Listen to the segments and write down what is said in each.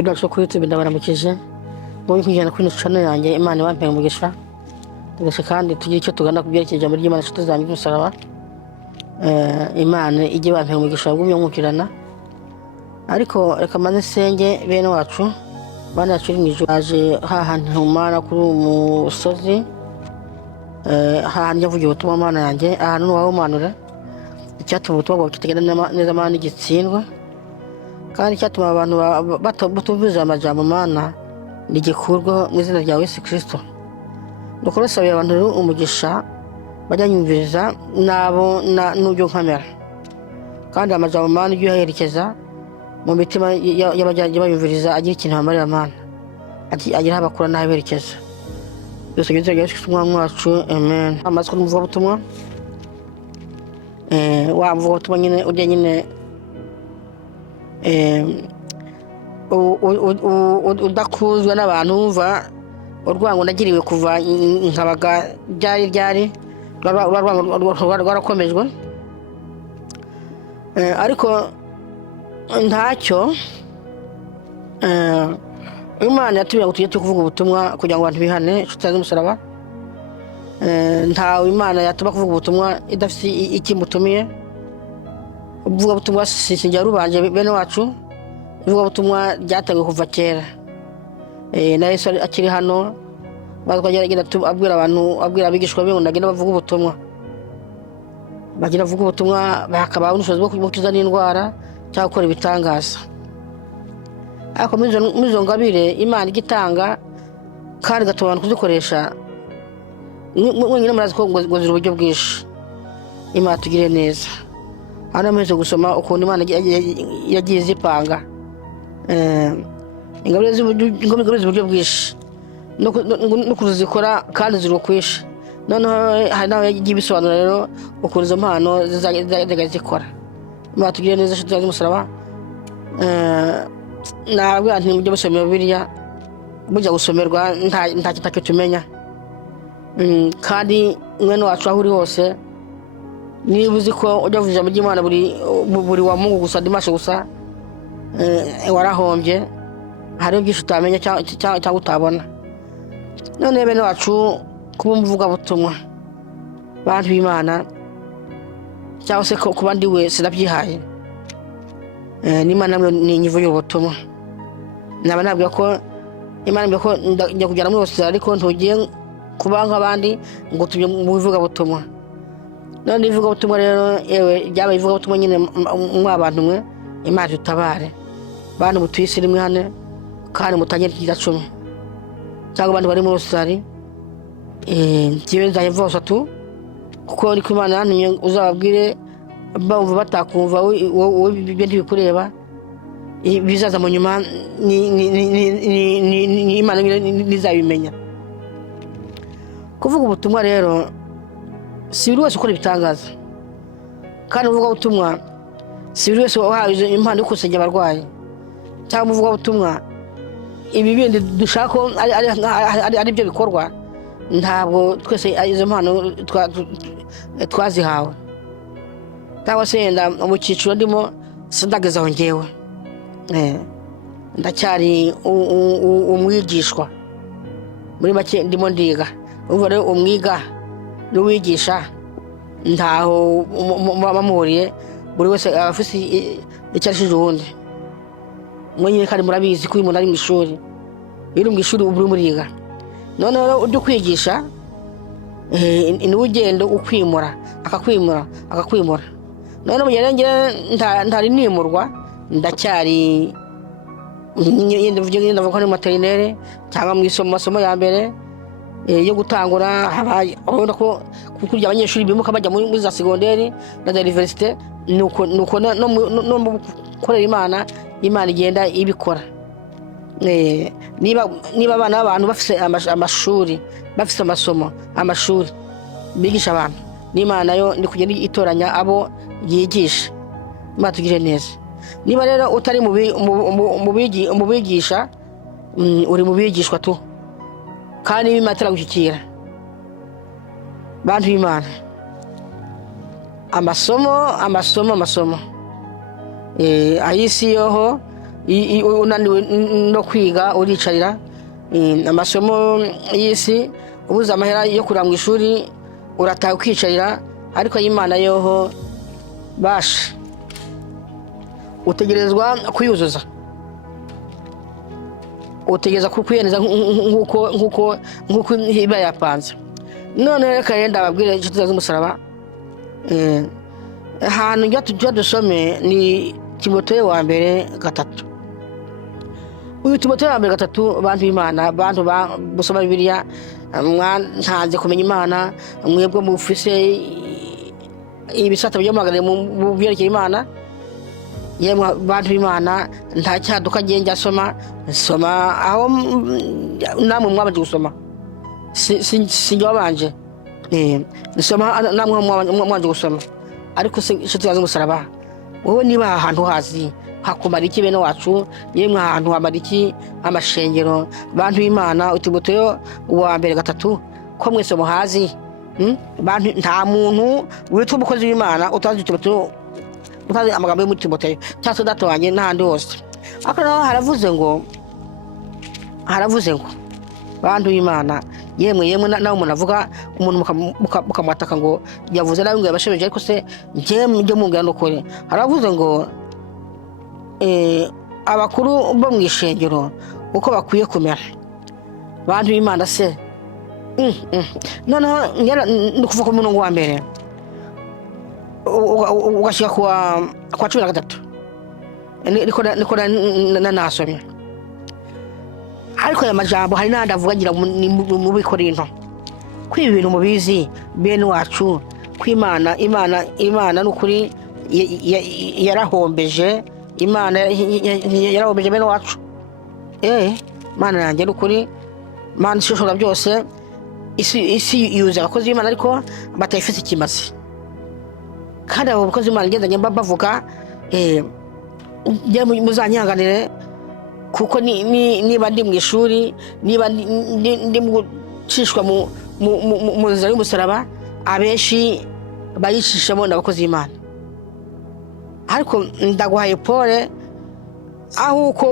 Bidasho kuri ndabaramukije muri kujyana kuri channel yanjye Imana wampeye umugisha tugashe kandi tugira icyo tugana kubyerekeje muri Imana nshuti zanjye musaraba Imana ije wampeye umugisha gumye nkukirana ariko reka maze senge bene wacu bana yaciri mwijuru aje hahantu Mana kuri umusozi hahanje avugiye ubutumwa Mana yanjye ahantu waho manura icyatuma ubutumwa bwo kitegana neza Mana igitsindwa kandi cyatuma abantu batumviza amajambo Mana nigikurwa mu izina rya Yesu Kristo nuko basabye abantu umugisha bajyanyumviriza nabo n'ubyo nkamera kandi amajambo Mana ijye yaherekeza mu mitima y'abajyanye bayumviriza agira ikintu amarira Mana agira abakura n'aberekeza byose gitse Yesu Kristo umwami wacu amen amaze kumvuga ubutumwa wamvuga ubutumwa nyine ujye nyine udakuzwa n'abantu umva urwango nagiriwe kuva nkabaga ryari rwarakomejwe ariko ntacyo Imana yatumye ngo tujye kuvuga ubutumwa kugira ngo abantu bihane nshuti z'umusaraba ntawe Imana yatuma kuvuga ubutumwa idafite ikimutumiye uvuga ubutumwa sinjya rubanje bene wacu uvuga ubutumwa ryatangiye kuva kera na Yesu akiri hano bazagenda abwira abantu abwira abigishwa be ngo ndagenda bavuga ubutumwa bagira bavuga ubutumwa bakaba n'ubushobozi bwo kukiza n'indwara cyangwa gukora ibitangaza ariko mizo ngabire Imana igitanga kandi gatuma abantu kuzikoresha mwenyine murazi ko ngo ziri uburyo bwinshi Imana tugire neza hano meze gusoma ukuntu Imana yagiye zipanga ingabire z'uburyo bwinshi no kuzikora kandi zirukwisha noneho hari nawe yagiye bisobanura rero ukuntu izo mpano zizajya zikora Imana tugire neza nshuti z'umusaraba nabwo nti mujye musomera Bibiliya mujya gusomerwa nta kitake tumenya kandi mwene wacu aho uri hose niba uzi ko ujya vuga mu Imana buri wa Mungu gusa dimashe gusa warahombye hari byinshi utamenya cyangwa utabona none bene wacu kuba umuvuga butumwa bantu b'Imana cyangwa se kuba ndi we sinabyihaye n'Imana ni nyivuye ubutumwa naba nabwiye ko Imana mbiye ko njya kujyana mwose ariko ntugiye kuba nk'abandi ngo tujye mu bivuga butumwa none ivuga ubutumwa rero yewe byabaye ivuga ubutumwa nyine mw'abantu mwe Imana tutabare bantu butuyisi rimwe hane kandi mutangire kigacumi cyangwa abantu bari mu rusari kibe nzaye vose tu kuko ari ko Imana yantumye uzababwire bumva batakumva wowe ibindi bikureba bizaza mu nyuma ni Imana nizabimenya kuvuga ubutumwa rero si buri wese ukora ibitangaza kandi uvuga ubutumwa si buri wese wahawe impano yo gusengera abarwayi cyangwa uvuga ubutumwa ibi bindi dushaka ari byo bikorwa ntabwo twese izo mpano twazihawe cyangwa se yenda mu cyiciro ndimo sindagezaho ngewe ndacyari umwigishwa muri make ndimo ndiga ubu rero umwiga n'uwigisha ntaho bamuhuriye buri wese afite icyo arishije uwundi mwenyine kandi murabizi ko uyu muntu ari mu ishuri iyo uri mu ishuri uba uri muriga noneho rero ujya kwigisha niwe ugenda ukwimura akakwimura noneho mu gihe ntari nimurwa ndacyari ndavuga ko ari materinere cyangwa mu masomo ya mbere yo gutangura urabona ko kurya abanyeshuri bimuka bajya muri za segonderi na za universite nuko no gukorera Imana igenda ibikora niba abana b'abantu bafite amashuri bafite amashuri bigisha abantu n'Imana nayo ndi kugenda itoranya abo yigisha Imana tugire neza niba rero utari mu bigisha uri mu bigishwa tu kandi Imana itaragushyikira bantu b'Imana amasomo ayisi yoho unaniwe no kwiga uricarira amasomo y'isi ubuze amahera yo kurira mu ishuri urataha ukicarira ariko y'Imana yoho basha utegerezwa kuyuzuza utegereza kukwiyemeza nk'uko iba yapanze. None reka yenda ababwire inshuti z'umusaraba ahantu njya tujya dusome ni Timoteyo wa mbere 3. Uyu Timoteyo wa mbere 3 bantu b'Imana bantu basoma Bibiliya mwantanze kumenya Imana mwebwe mufise ibisata by'amagare mu byerekeye Imana yemwe bantu b'Imana nta cyaduka njya soma aho namwe mwabaje gusoma sinjye wabanje nsoma namwe mwabaje gusoma ariko inshuti z'umusaraba wowe niba ahantu hazi hakumara iki bene wacu yemwe ahantu hamara iki amashengero bantu b'Imana Timoteyo wa mbere 3 ko mwese muhazi bantu nta muntu witwa umukozi w'Imana utazi Timoteyo utazi amagambo yo Timoteyo cyase datwanye n'ahandi hose. Akana haravuze ngo bantu b'Imana yemwe nawe umuntu avuga umuntu mukamwataka ngo yavuze nawe ngo yabashebeje ariko se njye mungana n'ukuri. Haravuze ngo abakuru bo mu ishengero uko bakwiye kumera bantu b'Imana se noneho ndikuvuga ku murongo wa mbere ugashyira kwa 13 niko nasomye ariko aya majambo hari n'andi avugagira mu Bikorinto kwiba ibintu mubizi bene wacu kw'Imana Imana n'ukuri yarahombeje Imana yarahombeje bene wacu Mana yanjye n'ukuri Mana ishobora byose isi yuzuye abakozi b'Imana ariko batayifite ikimazi kandi abo bakozi b'Imana ngendanye bavuga muzanyanganire kuko niba ndi mu ishuri niba ndi mu gucishwa mu nzira y'umusaraba abenshi bayicishamo n'abakozi b'Imana ariko ndaguhaye pole aho uko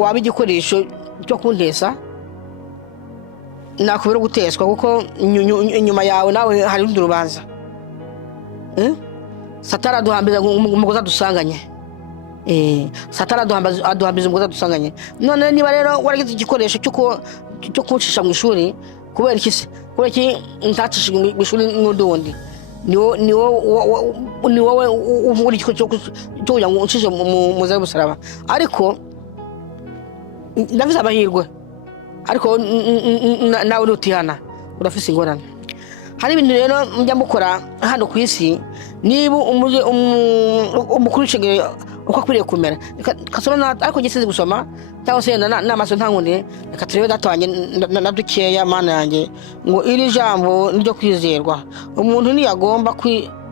waba igikoresho cyo kuntesa nakubera guteswa kuko inyuma yawe nawe hari urundi rubanza Satani aduhambiza umugozi adusanganye Satani aduhambiza umugozi adusanganye. None niba rero waragize igikoresho cyo kuncisha mu ishuri kubera iki se kubera iki ntacisha mu ishuri n'undi ni wowe uri cyo kugira ngo uncishe mu nzira y'umusaraba ariko ndavuze amahirwe ariko nawe utihana urafise ingorane. Hari ibintu rero njya mukora hano ku isi niba umukuru w'ishengero uko akwiriye kumera kasoma ariko gisize gusoma cyangwa se n'amaso ntangunde reka turebe datwanye na dukeya Mana yanjye ngo iri jambo niryo kwizerwa umuntu ntiyagomba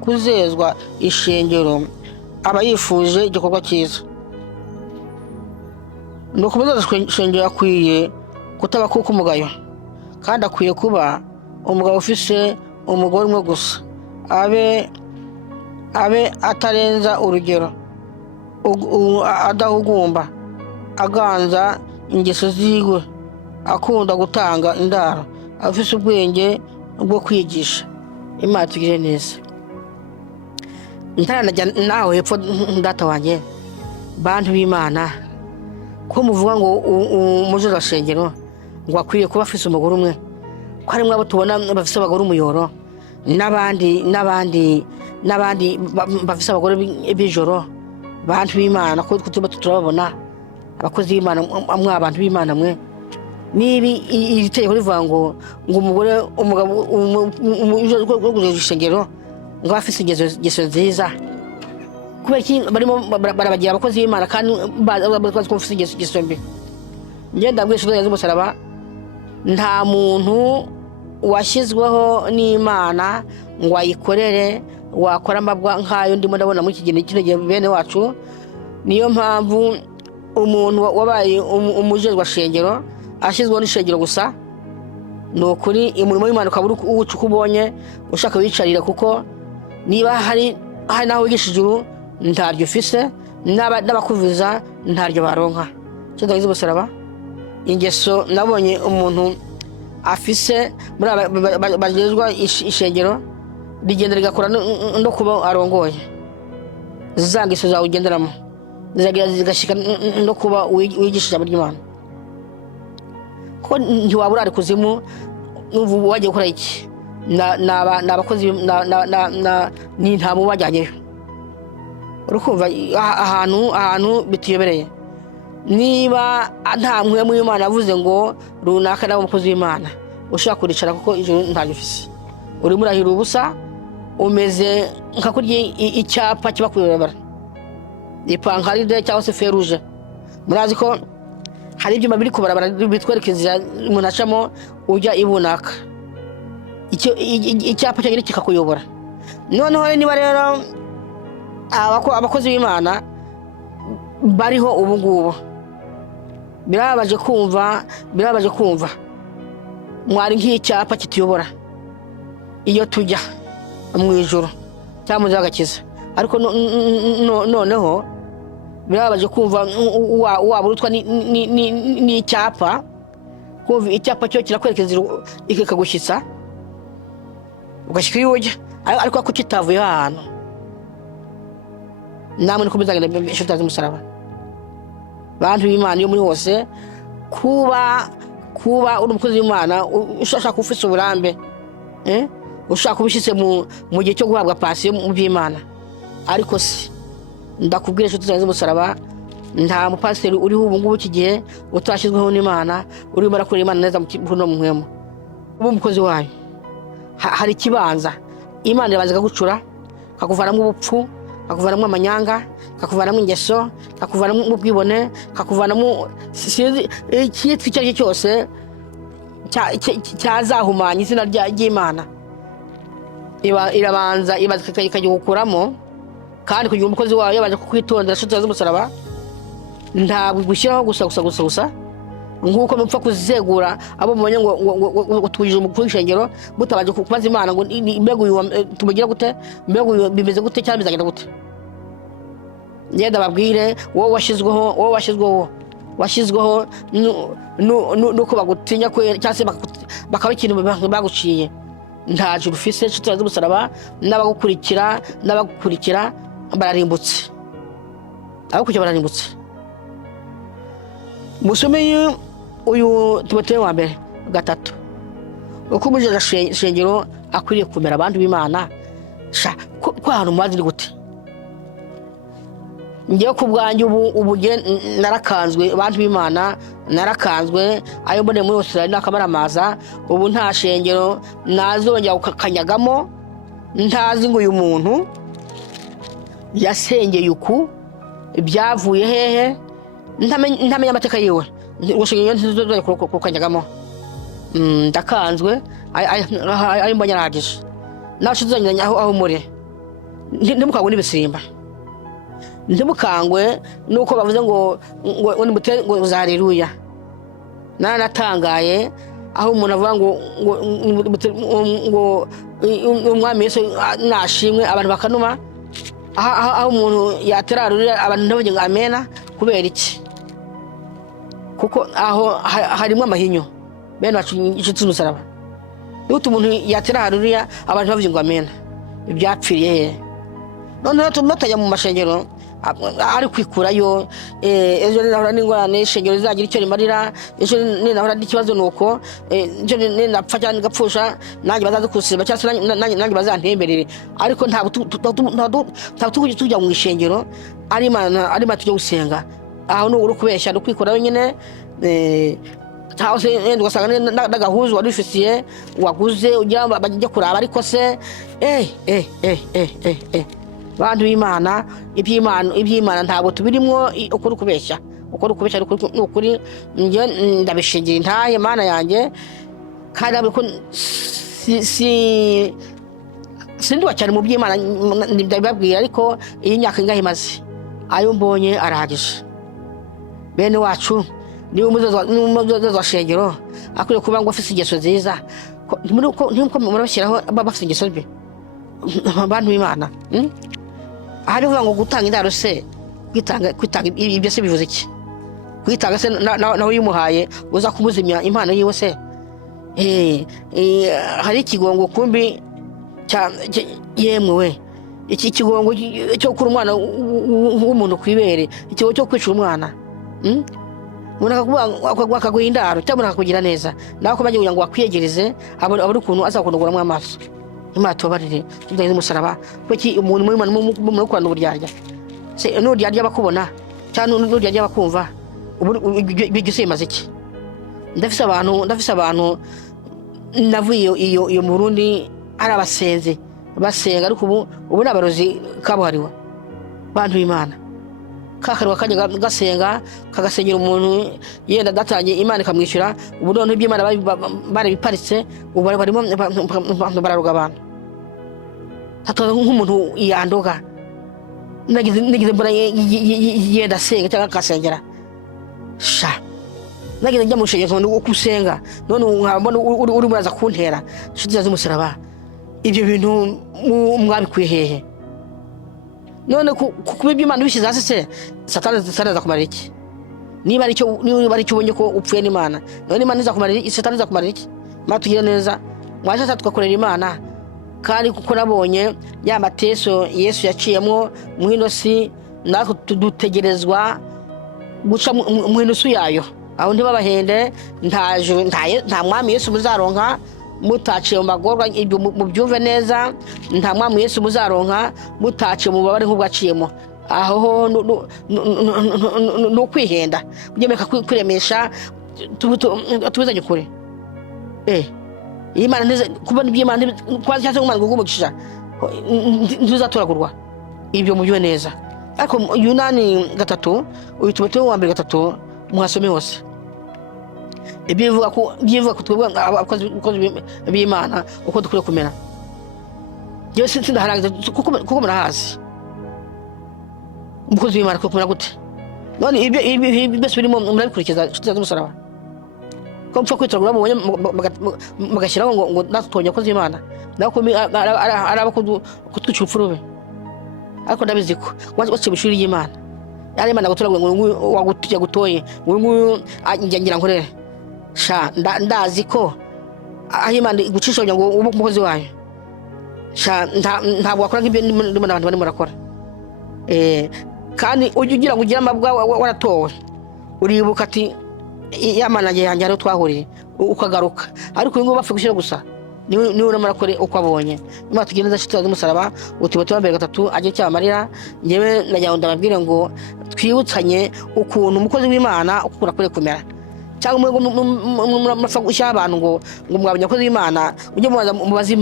kuzezwa ishengero aba yifuje igikorwa cyiza no kubuza ishengero akwiye kutaba kuko umugayo kandi akwiye kuba umugabo ufise umugore umwe gusa abe atarenza urugero adahugumba aganza ingeso ziwe akunda gutanga indaro afise ubwenge bwo kwigisha Imana tugire neza. Ntaranajya nawe hepfo ndata wanjye bantu b'Imana ko muvuga ngo umujura shengero ngo akwiye kuba afise umugore umwe ko hari mwabo tubona bafise abagore umuyoro n'abandi bafise abagore b'ijoro bantu b'Imana ko tuba turababona abakozi b'Imana abantu b'Imana mwe nibi itegeko rivuga ngo umugabo umujura ishengero ngo afise ingeso nziza kubera iki barimo barabagira abakozi b'Imana kandi bazi ko bafise ingeso mbi. Ngenda bwishe z'umusaraba nta muntu washyizweho n'Imana ngo ayikorere wakora amabwa nkayo ndimo ndabona muri kino gihe bene wacu. Niyo mpamvu umuntu wabaye umujejwa shengero ashyizweho n'ishengero gusa ni ukuri umurimo w'Imana ukaba uwuca uko ubonye ushaka wicarira kuko niba hari naho wigisha ijuru ntaryo ufise n'abakuviza ntaryo baronka cyo ndagize umusaraba ingeso nabonye umuntu afise muri bagezwa ishengero rigenda rigakora no kuba arongoye zangeso zawe ugenderamo zigashika no kuba wigisha ry'Imana ko ntiwabura ari kuzimu n'ubu wagiye gukora iki n'abakozi ni ntabo bajyanyeyo urukumva ahantu bituyobereye niba nta mwe mu Imana avuze ngo runaka nawe umukozi w'Imana ushaka kuricara kuko ijuru ntabyo ufise uri murahira ubusa umeze nka kurya icyapa kiba kuyobora ipankaride cyangwa se feruje murazi ko hari ibyuma biri kubarabara bitwerekeza umuntu acamo ujya ibunaka icyapa cyagire kikakuyobora noneho niba rero abakozi b'Imana bariho ubu ngubu birabaje kumva mwari nk'icyapa kituyobora iyo tujya mu ijuru cyangwa mu zagakiza ariko noneho birabaje kumva waba urutwa n'icyapa kumva icyapa cyo kirakwerekeza ikakagushyitsa ugashyika iyo ujya ariko ko kitavuye ahantu namwe niko bizagenda inshuti z'umusaraba bantu b'Imana yo muri hose kuba uri umukozi w'Imana ushaka ufise uburambe ushaka kubishyitse mu gihe cyo guhabwa pasiyo mu by'Imana ariko si ndakubwira inshuti z'umusaraba nta mupasiteri uriho ubu ngubu iki gihe utashyizweho n'Imana urimo arakora Imana neza no mu mwemo ubu umukozi wayo hari ikibanza Imana irabanza ikagucura kakuvanamo ubupfu kakuvanamo amanyanga kakuvanamo ingeso kakuvanamo ubwibone kakuvanamo icyitwa icyo ari cyo cyose cyazahumanya izina ry'Imana irabanza ikajya gukuramo kandi kugira umukozi wayo yabanje kukwitondera inshuti z'umusaraba ntabwo gushyiraho gusa nk'uko mupfa kuzegura abo mubonye ngo tujije umukuru w'ishengero mutabanje kubaza Imana ngo mbega uyu tumugira gute mbega uyu bimeze gute cyangwa bizagenda gute ngenda babwire wowe washyizweho nuko bagutinya cyangwa se bakaba ikintu baguciye nta juru ufise inshuti z'umusaraba n'abagukurikira bararimbutse abakurikira bararimbutse musomeye uyu Timoteyo wa mbere 3 uko umujije shengero akwiriye kumera abantu b'Imana ko ahantu mubazi ni gute ngiye ku bwanjye ubu narakanzwe abantu b'Imana narakanzwe ayo mbone muri Australia n'akamaramaza ubu nta shengero nazongera ukakanyagamo ntazi ngo uyu muntu yasengeye uku byavuye hehe ntamenya amateka yiwe gushingiro ntizozongera kukanyagamo ndakanzwe ayo mbonye arahagije nawe tuzongera aho muri ntimukangwe n'ibisimba ntimukangwe nuko bavuze ngo za haleluya nanatangaye aho umuntu avuga ngo umwami Yesu nashimwe abantu bakanuma aho umuntu yatera haleluya abantu nabo ngo amena kubera iki kuko aho harimo amahinyo bene bacu inshuti z'umusaraba n'utu umuntu yatera haleluya abantu bavuze ngo amena ibyapfiriye noneho tunotajya mu mashengero ari kwikurayo ejo nahora n'ingorane ishengero rizagira icyo rimarira ejo nahora n'ikibazo nuko ejo napfa cyane ngapfusha nanjye bazaze kusiba cyangwa se nanjye bazantemberere ariko ntabwo tujya mu ishengero ari Imana tujya gusenga aho n'uri kubeshya no kwikurayo nyine cyangwa se ugasanga n'agahuzu wari ufisiye waguze ugira bajya kuraba ariko se bantu b'Imana iby'Imana ntabwo tubirimo ukuri kubeshya ukuri njye ndabishingira intaye Mana yanjye kandi abiko sinduwa cyane mu by'Imana ndabibabwira ariko iyi myaka ingahe imaze ayo mbonye arahagije bene wacu niba umuzozo wa shengero akwiye kuba ngo afite ingeso nziza ntimko murabashyiraho bafite ingeso mbi abantu b'Imana hari uvuga ngo gutanga indaro se kwitanga ibyo se bivuze iki? Kwitanga se nawe yimuhaye uza kumuzimya impano yiwe se? Hari ikigongo kumbi yemwe we, iki kigongo cyo kuri umwana w'umuntu kwibere, ikigongo cyo kwica umwana. Akaguha indaro cyangwa akakugira neza, nawe ko bagiye kugira ngo wakwiyegereze abari ukuntu azakunogoramo amaso. Imana tubabarire tudahize umusaraba. Kuki umuntu muri kurana uburyarya se? N'uryarya bakubona cyangwa n'uryarya bakumva, bigise imaze iki? Ndafise abantu navuye iyo mu Burundi ari abasenzi basenga, ariko ubu n'abarozi kabuhariwe. Bantu b'Imana, kakarwa kanya gasenga kagasengera umuntu yenda datangiye Imana ikamwishyura, ubu none iby'Imana barabiparitse, ubu barimo bararuga abantu. Tatoza nk'umuntu yandoga, nagize mbona yenda senga cyangwa akasengera sha, nagize njya mu rusengero uko usenga, none nkabona uri muraza kuntera nshuti z'umusaraba. Ibyo bintu mwabikuye hehe? None kuba iby'Imana bishyize hasi se Satani aza kumarira iki? Niba ari cyo ubonye ko upfuye n'Imana, none Imana izakumarira iki? Satani izakumarira iki? Matugira neza mwaje tugakorera Imana, kandi kuko nabonye ya mateso Yesu yaciyemo mwino si, natwe dutegerezwa guca mwino su yayo. Aho ntibabahende, nta mwami Yesu muzaronka mutaciye mu magorwa. Ibyo mubyumve neza, nta mwami Yesu muzaronka mutaciye mu babare nk'ubwaciyemo. Aho no kwihenda byemeka kwiremesha, tubizanye kure. Imana neze kubona iby'Imana kwazi cyangwa umwana gumugisha ntuzatoragurwa. Ibyo mubyumve neza. Ariko Yunani 3 uyu Timoteyo wa 2:3 mwasome hose. Bivuga ko twebwe abakozi b'Imana uko dukwiye kumera. Yewe sindaharangiza kuko murahazi umukozi w'Imana ko kumera gute. None ibyo bese birimo murabikurikiza nshuti z'umusaraba. Ko mpfa kwitoragura mubonye mugashyiraho ngo natutonye abakozi b'Imana, nako araba kutwica urupfu. Ariko ndabizi ko waciye mu ishuri ry'Imana, yari Imana gutoragura ngo wagutoye ngo ngira nkorere sha. Ndazi ko aho Imana igucisha ngo ube umukozi wayo sha, ntabwo wakora nk'ibyo ndimo n'abantu barimo barakora. Kandi ugira ngo ugire amabwa waratowe, uribuka ati Imana yanjye hano twahuriye ukagaruka, ariko uyu ngo bapfa gushyira gusa niwe uramara kore uko abonye. Imana tugira neza nshuti z'umusaraba. Timoteyo 2:3 agiye cyamarira. Ngewe najya ndababwire ngo twibutsanye ukuntu umukozi w'Imana ukura kure kumera, cyangwa murapfa gushyira abantu ngo mwabonye abakozi b'Imana ujye mubaza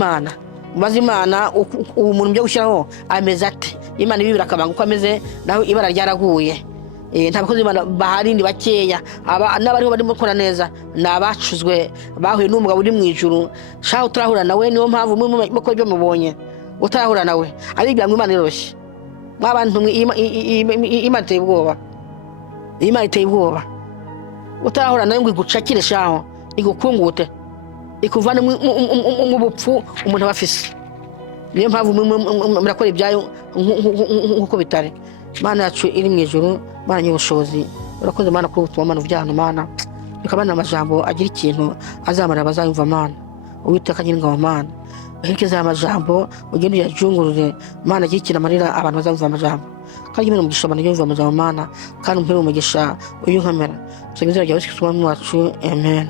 Imana umuntu byo gushyiraho ameze ate. Imana ibibira akabanga uko ameze, naho ibara ryaraguye. Nta bakozi b'Imana bahari, ni bakeya. N'abariho barimo gukora neza nabacuzwe, bahuye n'umugabo uri mu ijuru. Shaho turahura nawe, niyo mpamvu muko ibyo mubonye utarahura nawe ari ibyangu. Imana iroshye mwabantu, Imana iteye ubwoba. Imana iteye ubwoba. Utarahura nawe ngo igucakire shaho, igukungute, ikuvane mu bupfu umuntu abafise. Niyo mpamvu murakora ibyayo nkuko bitare. Mana yacu iri mu ijuru, Mana y'ubushobozi, urakoze Mana kuri ubutumwa Mana ubyano Mana, bikabana amajambo agira ikintu azamara bazayumva Mana. Uwiteka nyir'ingabo Mana, uherekeze amajambo ugende uyajungurure Mana, agira ikintu amarira abantu bazayumva amajambo. Kandi Imana umugisha abantu yumva amajambo Mana, kandi umpere umugisha uyunkamera. Tugeze rya Yesu Kristo wacu, amen.